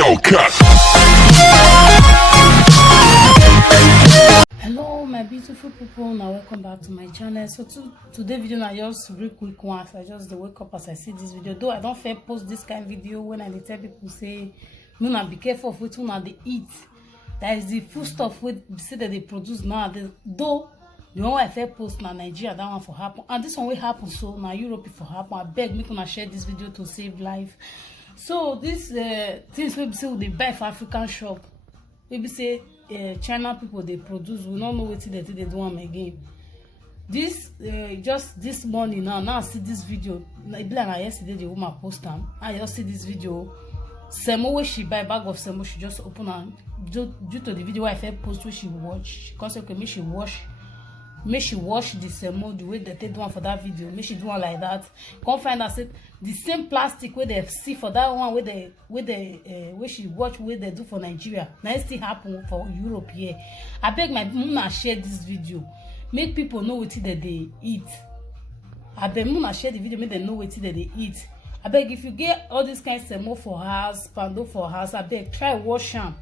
Hellcat. Hello my beautiful people, now welcome back to my channel. So today video na just real quick one. I just wake up as I see this video, though I don't fair post this kind of video when I tell people say no, be careful of wetin una dey eat. That is the food stuff wey say that they produce now. Though the one I fair post na Nigeria, that one for happen, and this one will happen so na Europe for happen. I beg make una share this video to save life. So this things wey be say we dey buy for African shop, maybe say China people they produce, we don't know what they do am again. This just this morning now I see this video. Like yesterday the woman post am. I just see this video. Semo wey she buy bag of semo, she just open am due to the video I first post wey she watch. She come say okay, make she wash the semo the way they take do one for that video. Make she do one like that. Come find out say the same plastic where they see for that one where she watch where they do for Nigeria. Now it still happen for Europe here. I beg my mama share this video. Make people know what they eat. I beg mama share the video, make them know what they eat. I beg if you get all this kind of semo for house, pando for house, I beg try wash them.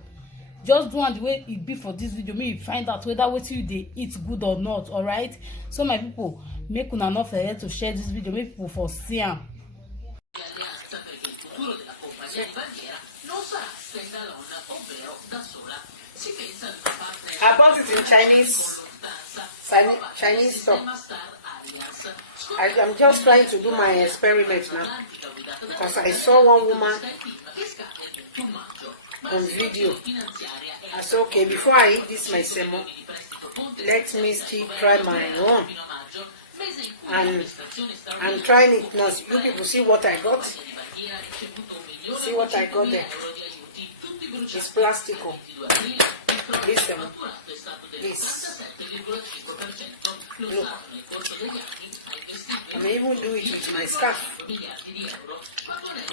Just do one the way it be for this video. Make you find out whether what you they eat good or not. All right. So my people, make una not forget to share this video. Make people for see them. I bought it in Chinese shop. I'm just trying to do my experiment now because I saw one woman on video. I said, okay, before I eat this my semo, let me still try my own. And I'm trying it now. You people see what I got? See what I got there? It's plastic. This semo. This. Look. I may even do it with my scarf. You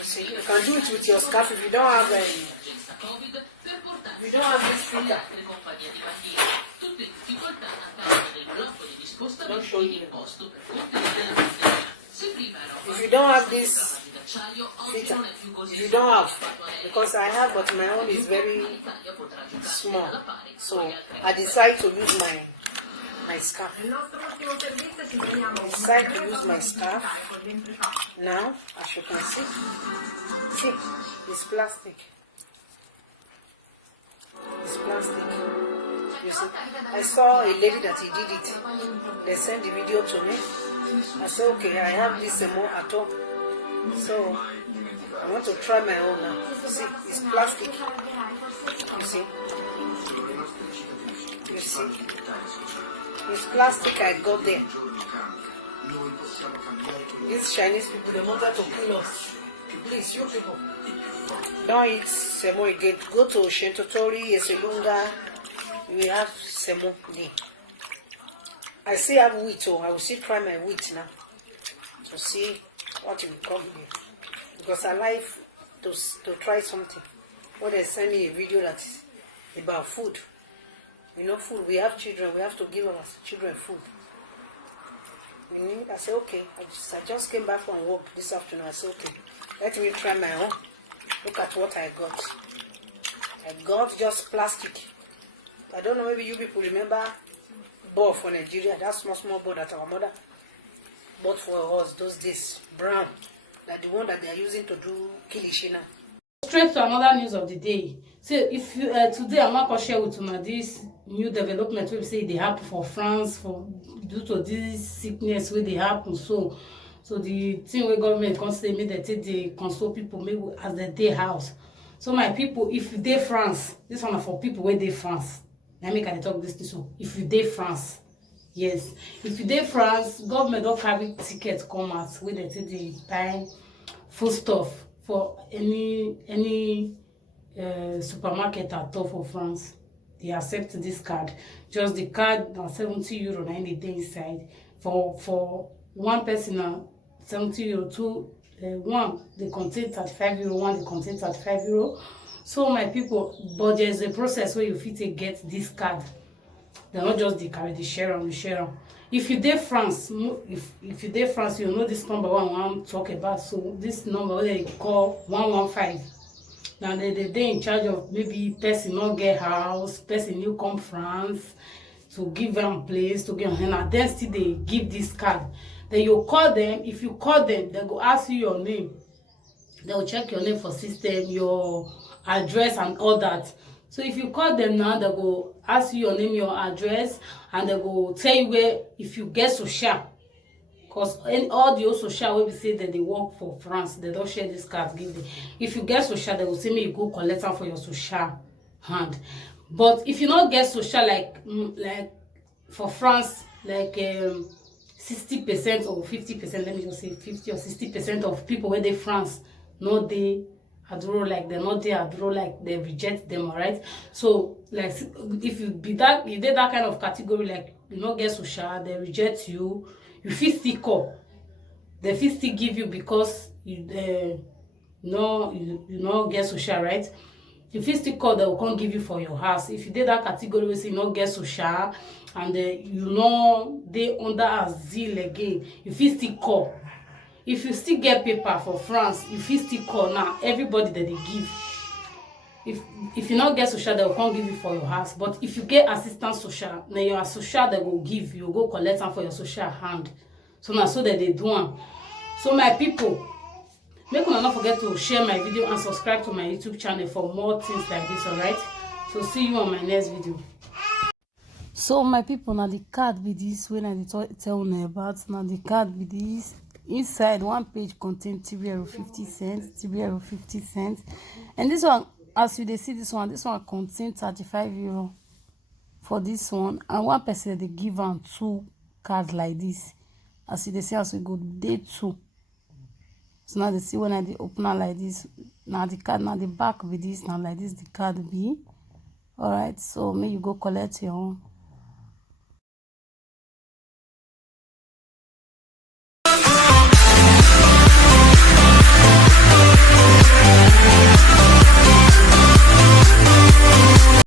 see, you can do it with your scarf if you don't have this filter. Don't show you. If you don't have this filter, if you don't have, because I have, but my own is very small, so I decide to use my scarf. I decide to use my scarf. Now, as you can see, it's plastic. It's plastic. You see, I saw a lady that he did it. They sent the video to me. I said, okay, I have this more at home. So, I want to try my own now. See, it's plastic. You see? You see? It's plastic I got there. These Chinese people, they wanted to kill us. Please, you people, don't eat semo again. Go to Shentotori, Eselunga. We have semo there. I still have wheat, so I will still try my wheat now to see what it will come here. Because I like to try something. When they send me a video that's about food. You know, food. We have children. We have to give our children food. I said, okay. I just came back from work this afternoon. I said, okay, let me try my own. Look at what I got. I got just plastic. I don't know, maybe you people remember ball for Nigeria. That small ball that our mother bought for us those days. Brown. Like the one that they are using to do kilishi now. Straight to another news of the day. So if you, today I'm not going to share with you this new development we say they happen for France for due to this sickness where they happen. So the thing where government can say me that they console people maybe as the day house. So my people, if you dey France, this one for people where they France. Let me can talk this one. If you dey France, yes. If you dey France, government don't carry tickets come out where they say they buy food stuff for any supermarket at all for France. They accept this card. Just the card now €70 na the day inside. For one person now €70, two one they contain €35, one they contain €35. So my people, but there's a process where you fit to get this card. They're not just the carry the share on. If you dey France, if you dey France, you know this number one I want to talk about. So this number they call 115. Now they in charge of maybe person not get house, person new come France to give them place to get, and then still they give this card. Then you call them. If you call them, they go ask you your name. They will check your name for system, your address and all that. So if you call them now, they go ask you your name, your address, and they go tell you where, if you get social. Because all the social wey be say that they work for France, they don't share this card give them. If you get social, they will say me you go collect am for your social hand. But if you not get social, like for France, like 60% or 50%, let me just say 50 or 60% of people where they France, no they adoro, like they're not there adoro, like they reject them, all right? So like if you be that, you did that kind of category, like you not get social, they reject you, you fit still call. They fit still give you because you no get social, right? You fit still call, they will come give you for your house. If you did that category wey say you no get social and you know they under asile again, you fit still call. If you still get paper for France, you fit still call. Now everybody that they give, if you not get social, they will come give you for your house. But if you get assistance social, then your social they will give you, go collect them for your social hand. So now so that they do am. So my people, make una not forget to share my video and subscribe to my YouTube channel for more things like this, alright? So see you on my next video. So my people, now the card be this when I tell una about. Now the card be this. Inside one page contain TBR 50 cents, TBR 50 cents, and this one, as you see this one contain 35 euro for this one, and one person they give am 2 cards like this. As you see, as we go day 2. So now they see when I open it like this. Now the card, now the back be this, now like this the card be. Alright, so may you go collect your own.